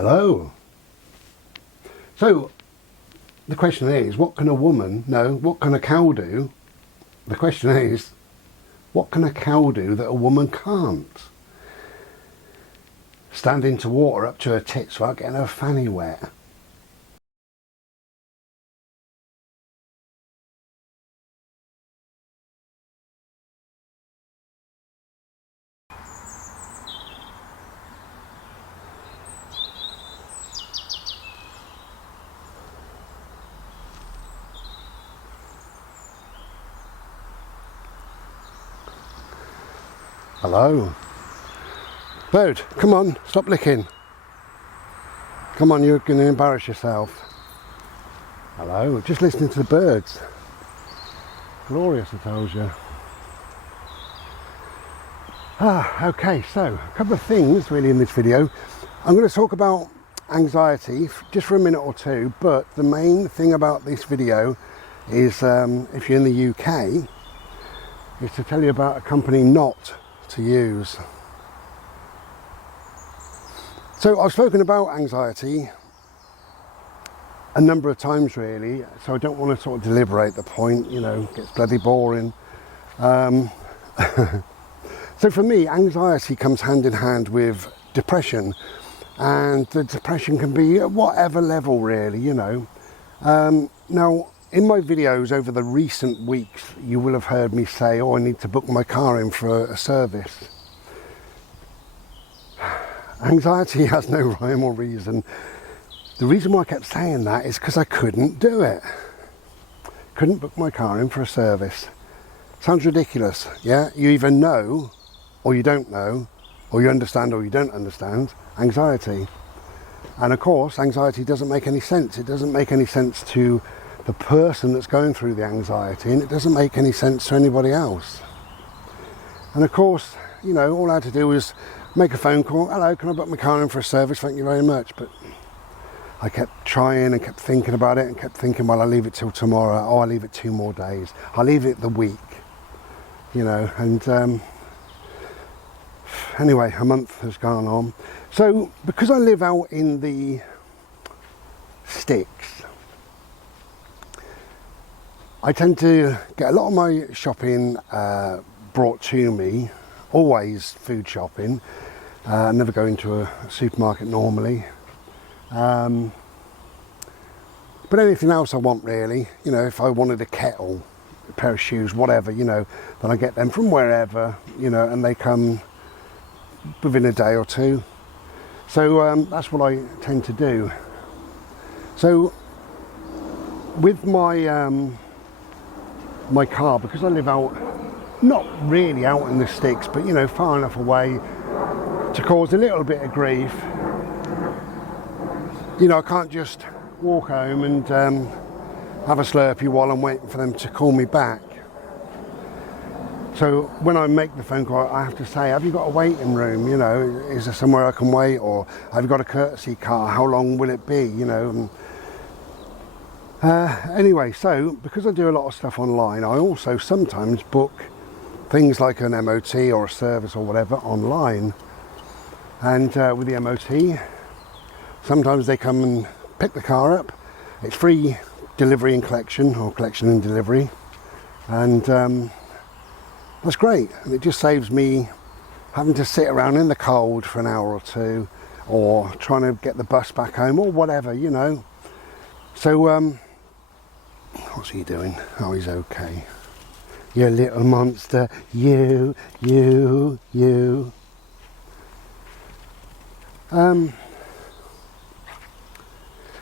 Hello. So the question is, what can a woman know? What can a cow do? The question is, what can a cow do that a woman can't? Stand into water up to her tits without getting her fanny wet. Hello. Bird, come on, stop licking. Come on, you're going to embarrass yourself. Hello, just listening to the birds. Glorious, I told you. Okay, so a couple of things really in this video. I'm going to talk about anxiety just for a minute or two, but the main thing about this video is, if you're in the UK, is to tell you about a company not to use. So I've spoken about anxiety a number of times really, so I don't want to sort of deliberate the point, you know, it gets bloody boring. So for me, anxiety comes hand in hand with depression, and the depression can be at whatever level really, you know. Now in my videos over the recent weeks, you will have heard me say, oh, I need to book my car in for a service. Anxiety has no rhyme or reason. The reason why I kept saying that is because I couldn't do it. Couldn't book my car in for a service. Sounds ridiculous, yeah? You either know or you don't know, or you understand or you don't understand anxiety. And of course, anxiety doesn't make any sense. It doesn't make any sense to the person that's going through the anxiety, and it doesn't make any sense to anybody else. And of course, you know, all I had to do was make a phone call. Hello, can I book my car in for a service? Thank you very much. But I kept trying and kept thinking about it and kept thinking, well, I'll leave it till tomorrow. Oh, I'll leave it 2 more days. I'll leave it the week, you know. And anyway, a month has gone on. So because I live out in the sticks, I tend to get a lot of my shopping brought to me, always food shopping. I never go into a supermarket normally. But anything else I want really, you know, if I wanted a kettle, a pair of shoes, whatever, you know, then I get them from wherever, you know, and they come within a day or two. So that's what I tend to do. So with my my car, because I live out, not really out in the sticks, but you know, far enough away to cause a little bit of grief, you know, I can't just walk home and have a Slurpee while I'm waiting for them to call me back. So when I make the phone call, I have to say, have you got a waiting room, you know, is there somewhere I can wait, or have you got a courtesy car, how long will it be, you know. And, anyway, so because I do a lot of stuff online, I also sometimes book things like an MOT or a service or whatever online. And with the MOT, sometimes they come and pick the car up. It's free delivery and collection, or collection and delivery, and that's great. And it just saves me having to sit around in the cold for an hour or two, or trying to get the bus back home or whatever, you know. So what's he doing? Oh, he's okay. You little monster. You.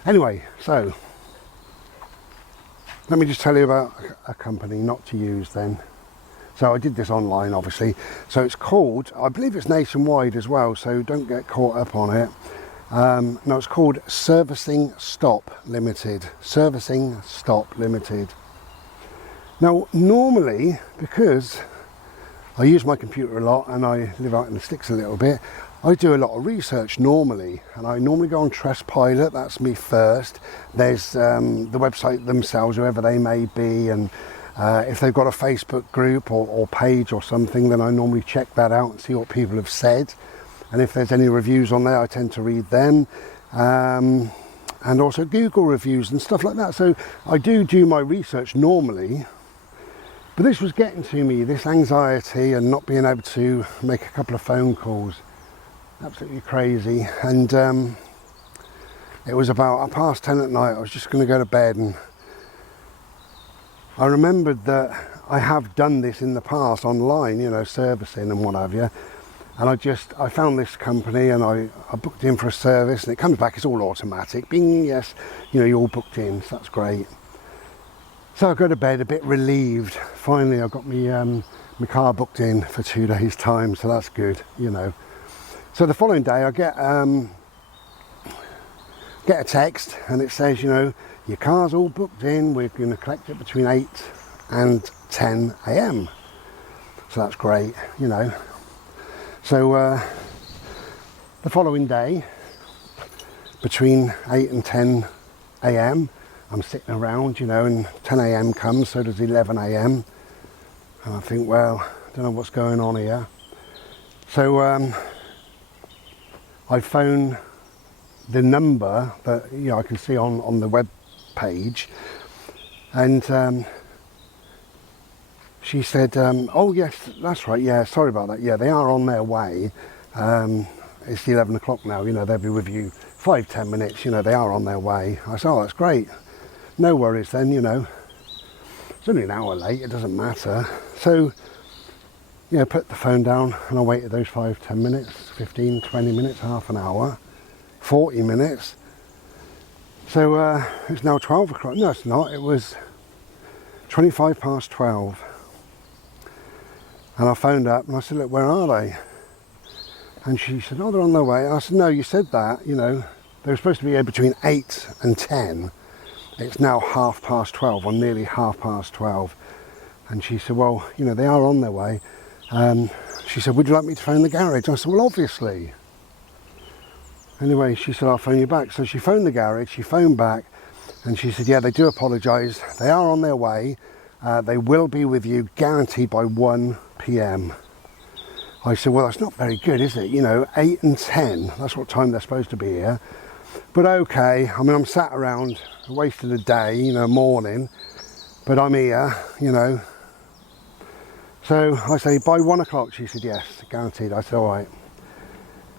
Anyway, so let me just tell you about a company not to use then. So I did this online, obviously. So it's called, I believe it's nationwide as well, so don't get caught up on it. No, it's called Servicing Stop Limited. Servicing Stop Limited. Now, normally, because I use my computer a lot and I live out in the sticks a little bit, I do a lot of research normally, and I normally go on Trustpilot. That's me first. There's the website themselves, whoever they may be, and if they've got a Facebook group or page or something, then I normally check that out and see what people have said. and if there's any reviews on there I tend to read them, and also Google reviews and stuff like that. So I do my research normally, but this was getting to me, this anxiety and not being able to make a couple of phone calls. Absolutely crazy. And it was about 10:30 at night. I was just going to go to bed, and I remembered that I have done this in the past online, you know, servicing and what have you. And I found this company, and I booked in for a service, and it comes back, it's all automatic. Bing, yes, you know, you're all booked in, so that's great. So I go to bed a bit relieved. Finally, I got my car booked in for 2 days' time, so that's good, you know. So the following day, I get a text, and it says, you know, your car's all booked in. We're going to collect it between 8 and 10 a.m. So that's great, you know. So the following day, between 8 and 10 a.m, I'm sitting around, you know, and 10 a.m. comes, so does 11 a.m. And I think, well, I don't know what's going on here. So I phone the number that, you know, I can see on the web page, and she said, oh yes, that's right, yeah, sorry about that, yeah, they are on their way. It's 11 o'clock now, you know, they'll be with you 5-10 minutes, you know, they are on their way. I said, oh, that's great, no worries then, you know, it's only an hour late, it doesn't matter. So, you know, put the phone down, and I waited those 5-10 minutes, 15, 20 minutes, half an hour, 40 minutes. So it's now 12 o'clock. No, it's not. It was 25 past 12. And I phoned up and I said, look, where are they? And she said, oh, they're on their way. And I said, no, you said that, you know, they were supposed to be here between 8 and 10. It's now 12:30, or nearly 12:30. And she said, well, you know, they are on their way. She said, would you like me to phone the garage? I said, well, obviously. Anyway, she said, I'll phone you back. So she phoned the garage, she phoned back, and she said, yeah, they do apologise. They are on their way. They will be with you, guaranteed, by 1 p.m. I said, well, that's not very good, is it? You know, 8 and 10, that's what time they're supposed to be here. But okay, I mean, I'm sat around, wasted a day, you know, morning, but I'm here, you know. So I say, by 1 o'clock, she said, yes, guaranteed. I said, all right.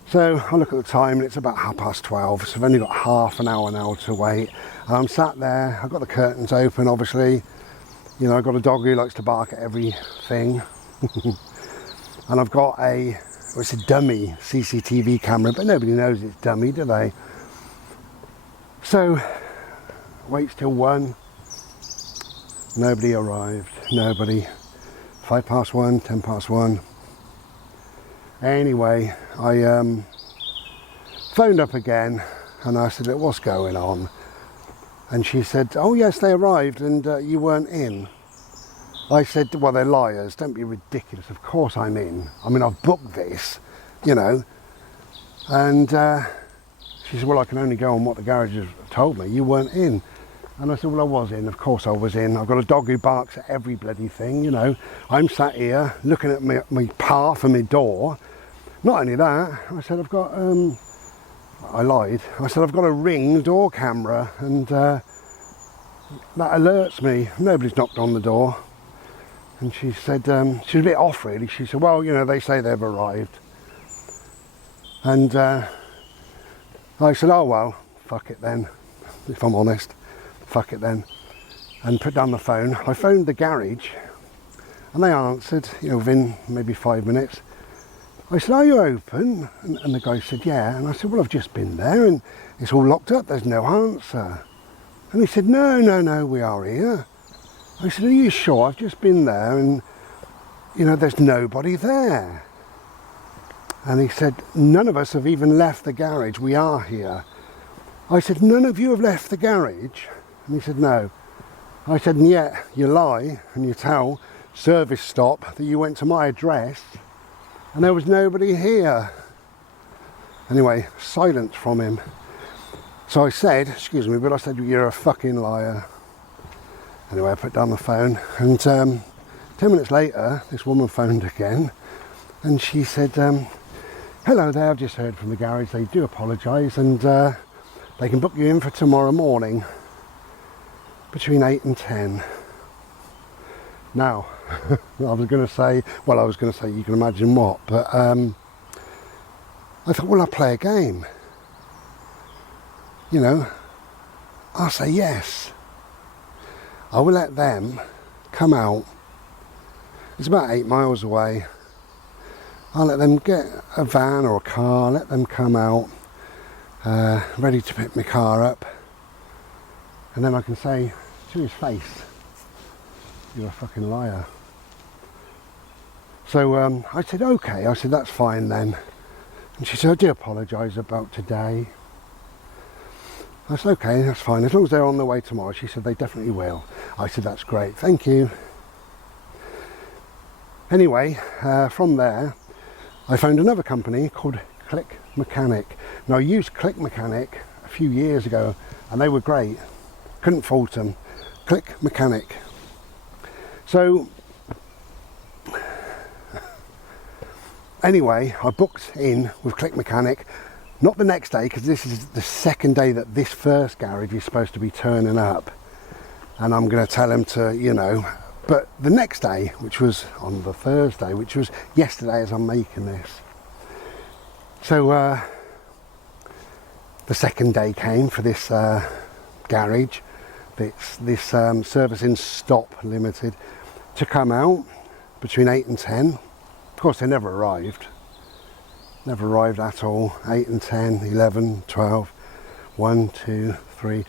So I look at the time, and it's about 12:30, so I've only got half an hour now to wait. And I'm sat there, I've got the curtains open, obviously. You know, I've got a dog who likes to bark at everything. And I've got it's a dummy CCTV camera, but nobody knows it's dummy, do they? So, waits till 1. Nobody arrived, nobody. 5 past 1, 10 past 1. Anyway, I phoned up again, and I said, what's going on? And she said, oh yes, they arrived, and you weren't in. I said, well, they're liars, don't be ridiculous, of course I'm in. I mean, I've booked this, you know. And she said, well, I can only go on what the garage has told me, you weren't in. And I said, well, I was in, of course I was in. I've got a dog who barks at every bloody thing, you know. I'm sat here looking at my path and my door. Not only that, I said, I've got, I lied. I said, I've got a Ring door camera, and that alerts me. Nobody's knocked on the door. And she said, she was a bit off really. She said, well, you know, they say they've arrived. And I said, oh, well, fuck it then, if I'm honest. Fuck it then. And put down the phone. I phoned the garage, and they answered, you know, within maybe 5 minutes. I said, are you open? And the guy said, yeah. And I said, well, I've just been there, and it's all locked up, there's no answer. And he said, no, we are here. I said, are you sure? I've just been there, and, you know, there's nobody there. And he said, none of us have even left the garage, we are here. I said, none of you have left the garage? And he said, no. I said, and yet you lie and you tell service stop that you went to my address and there was nobody here. Anyway, silence from him. So I said, excuse me, but I said, you're a fucking liar. Anyway, I put down the phone, and 10 minutes later, this woman phoned again, and she said, Hello there, I've just heard from the garage. They do apologise, and they can book you in for tomorrow morning between 8 and 10. Now, I was going to say you can imagine what, but I thought, well, I'll play a game. You know, I'll say yes. I will let them come out. It's about 8 miles away. I'll let them get a van or a car, let them come out, ready to pick my car up. And then I can say to his face, you're a fucking liar. So I said, okay. I said, that's fine then. And she said, I do apologise about today. I said, okay, that's fine. As long as they're on their way tomorrow. She said, they definitely will. I said, that's great. Thank you. Anyway, from there, I found another company called Click Mechanic. Now, I used Click Mechanic a few years ago, and they were great. Couldn't fault them. Click Mechanic. So, anyway, I booked in with Click Mechanic. Not the next day, because this is the second day that this first garage is supposed to be turning up. And I'm going to tell them to, you know, but the next day, which was on the Thursday, which was yesterday as I'm making this. So the second day came for this garage, this Servicing Stop Limited, to come out between 8 and 10. Of course, they never arrived. Never arrived at all. 8 and 10, 11, 12, 1, 2, 3.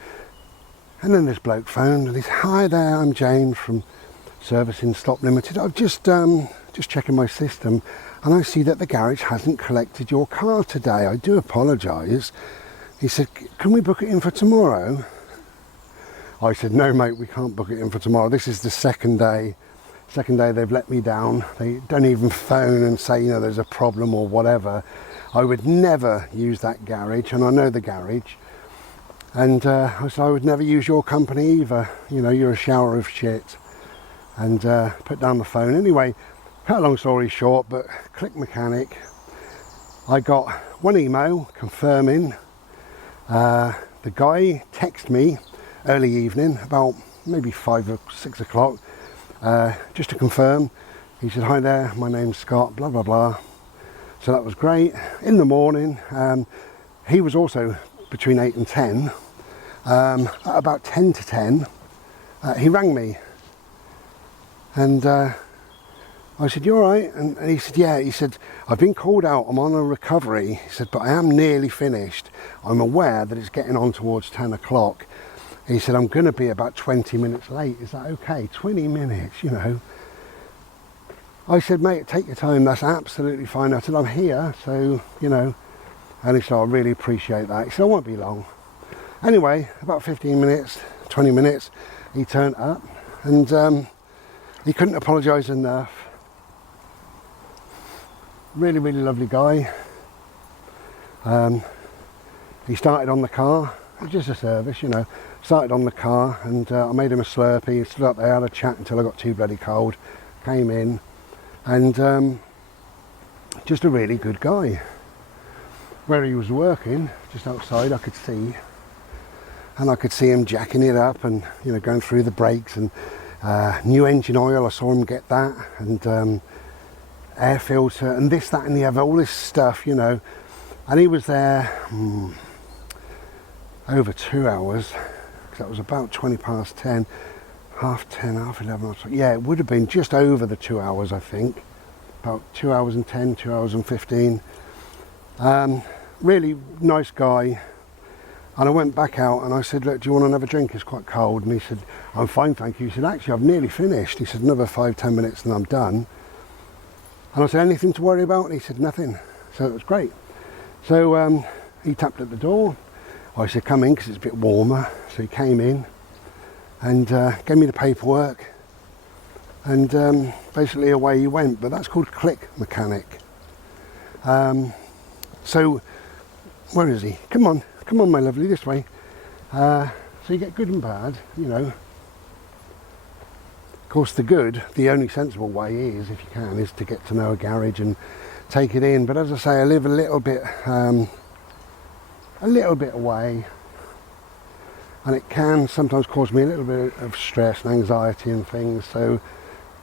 And then this bloke phoned and he said, hi there, I'm James from Servicing Stop Limited. I've just checking my system and I see that the garage hasn't collected your car today. I do apologise. He said, can we book it in for tomorrow? I said, no mate, we can't book it in for tomorrow. This is the second day. Second day they've let me down. They don't even phone and say, you know, there's a problem or whatever. I would never use that garage, and I know the garage. And I said, I would never use your company either. You know, you're a shower of shit. And put down the phone. Anyway, cut a long story short, but Click Mechanic, I got one email confirming. The guy texted me early evening, about maybe 5 or 6 o'clock, just to confirm. He said, hi there, my name's Scott, blah blah blah. So that was great. In the morning, he was also between 8 and 10. At about 10 to 10, he rang me. And I said, you all right? And he said, yeah. He said, I've been called out, I'm on a recovery. He said, but I am nearly finished. I'm aware that it's getting on towards 10 o'clock. He said, I'm going to be about 20 minutes late. Is that okay? 20 minutes, you know. I said, mate, take your time. That's absolutely fine. I said, I'm here, so, you know. And he said, I really appreciate that. He said, I won't be long. Anyway, about 15 minutes, 20 minutes, he turned up. And he couldn't apologise enough. Really, really lovely guy. He started on the car. It was just a service, you know. Started on the car, and I made him a Slurpee. He stood up there, had a chat until I got too bloody cold. Came in, and just a really good guy. Where he was working, just outside, I could see, and I could see him jacking it up, and you know, going through the brakes, and new engine oil. I saw him get that, and air filter, and this, that, and the other. All this stuff, you know. And he was there over 2 hours. That was about 20 past 10, half 10, half 11. Yeah, it would have been just over the 2 hours, I think. About 2 hours and 10, 2 hours and 15. Really nice guy. And I went back out and I said, look, do you want another drink? It's quite cold. And he said, I'm fine, thank you. He said, actually, I've nearly finished. He said, another 5-10 minutes and I'm done. And I said, anything to worry about? And he said, nothing. So it was great. So he tapped at the door. I said, come in, because it's a bit warmer. So he came in and gave me the paperwork, and basically away he went. But that's called Click Mechanic. So where is he? Come on, my lovely, this way. So you get good and bad, you know. Of course, the good, the only sensible way is, if you can, is to get to know a garage and take it in. But as I say, I live a little bit away, and it can sometimes cause me a little bit of stress and anxiety and things. So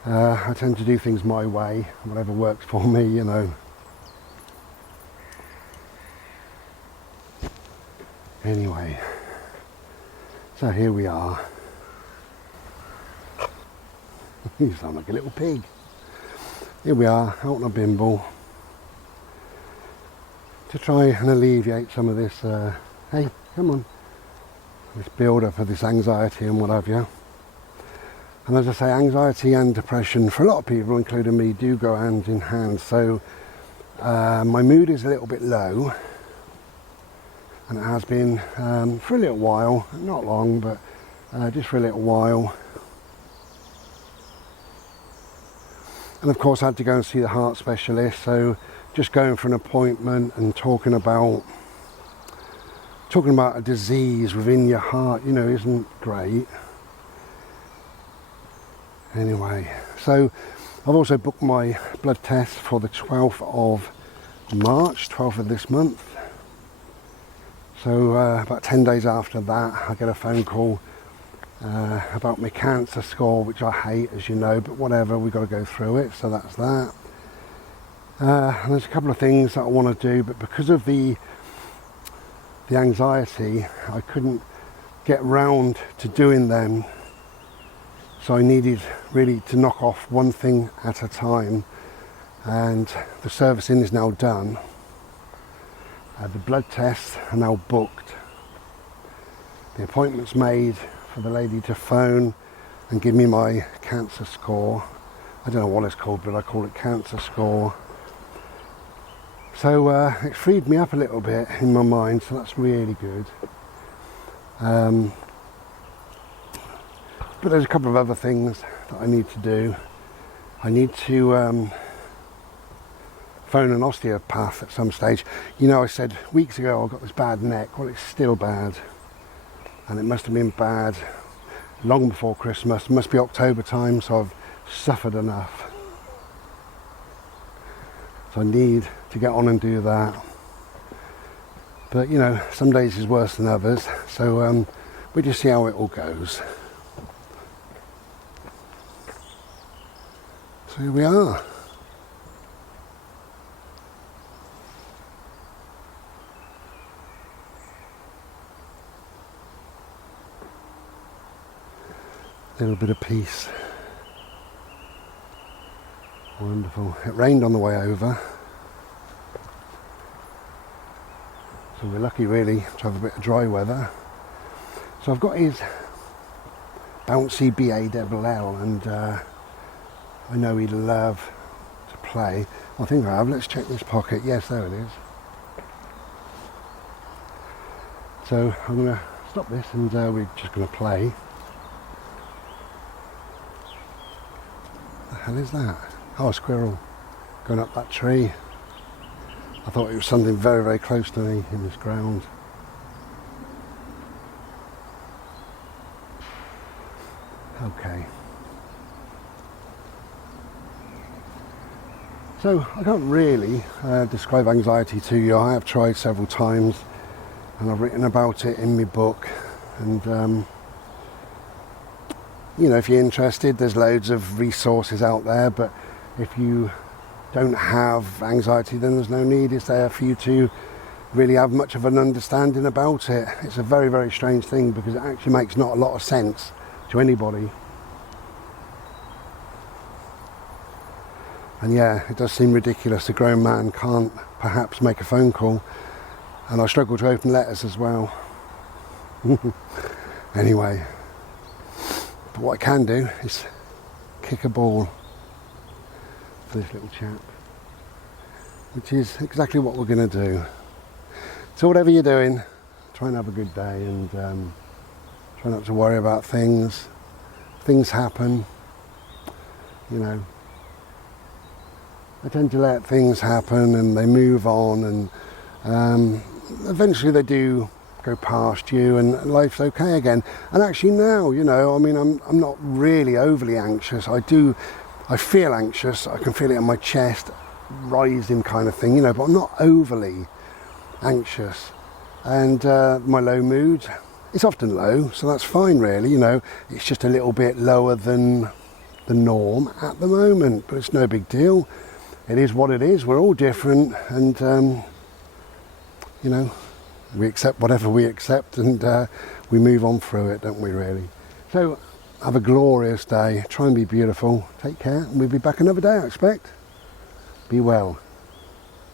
I tend to do things my way, whatever works for me, you know. Anyway, so here we are. You sound like a little pig. Here we are, out on a bimble, to try and alleviate some of this, hey, come on, this build-up of this anxiety and what have you. And as I say, anxiety and depression, for a lot of people, including me, do go hand in hand. So my mood is a little bit low, and it has been for a little while, not long, but just for a little while. And of course I had to go and see the heart specialist, so just going for an appointment and talking about a disease within your heart, you know, isn't great. Anyway, so I've also booked my blood test for the 12th of March, 12th of this month. So about 10 days after that, I get a phone call about my cancer score, which I hate, as you know, but whatever, we've got to go through it, so that's that. And there's a couple of things that I want to do, but because of the anxiety, I couldn't get round to doing them. So I needed really to knock off one thing at a time, and the servicing is now done. The blood tests are now booked. The appointment's made for the lady to phone and give me my cancer score. I don't know what it's called, but I call it cancer score. So it freed me up a little bit in my mind, so that's really good. But there's a couple of other things that I need to do. I need to phone an osteopath at some stage. You know, I said weeks ago I got this bad neck. Well, it's still bad, and it must have been bad long before Christmas. It must be October time, so I've suffered enough. So I need to get on and do that. But you know, some days is worse than others, so we just see how it all goes. So here we are. Little bit of peace. Wonderful. It rained on the way over, so we're lucky really to have a bit of dry weather. So I've got his bouncy BALL, and I know he'd love to play. I think I have. Let's check this pocket. Yes, there it is. So I'm going to stop this, and we're just going to play. What the hell is that? Oh, a squirrel going up that tree. I thought it was something very, very close to me in this ground. Okay. So I can't really describe anxiety to you. I have tried several times, and I've written about it in my book. And you know, if you're interested, there's loads of resources out there, but if you don't have anxiety, then there's no need, is there, for you to really have much of an understanding about it. It's a very, very strange thing, because it actually makes not a lot of sense to anybody. And yeah, it does seem ridiculous. A grown man can't perhaps make a phone call, and I struggle to open letters as well. Anyway, but what I can do is kick a ball for this little chap, which is exactly what we're going to do. So whatever you're doing, try and have a good day, and try not to worry about things. Things happen, you know. I tend to let things happen, and they move on, and eventually they do go past you, and life's okay again. And actually now, you know, I mean, I'm not really overly anxious. I feel anxious. I can feel it in my chest rising kind of thing, you know, but I'm not overly anxious. And my low mood, it's often low, so that's fine really, you know. It's just a little bit lower than the norm at the moment, but it's no big deal. It is what it is. We're all different, and you know, we accept whatever we accept, and we move on through it, don't we really? So have a glorious day, try and be beautiful, take care, and we'll be back another day I expect. Be well.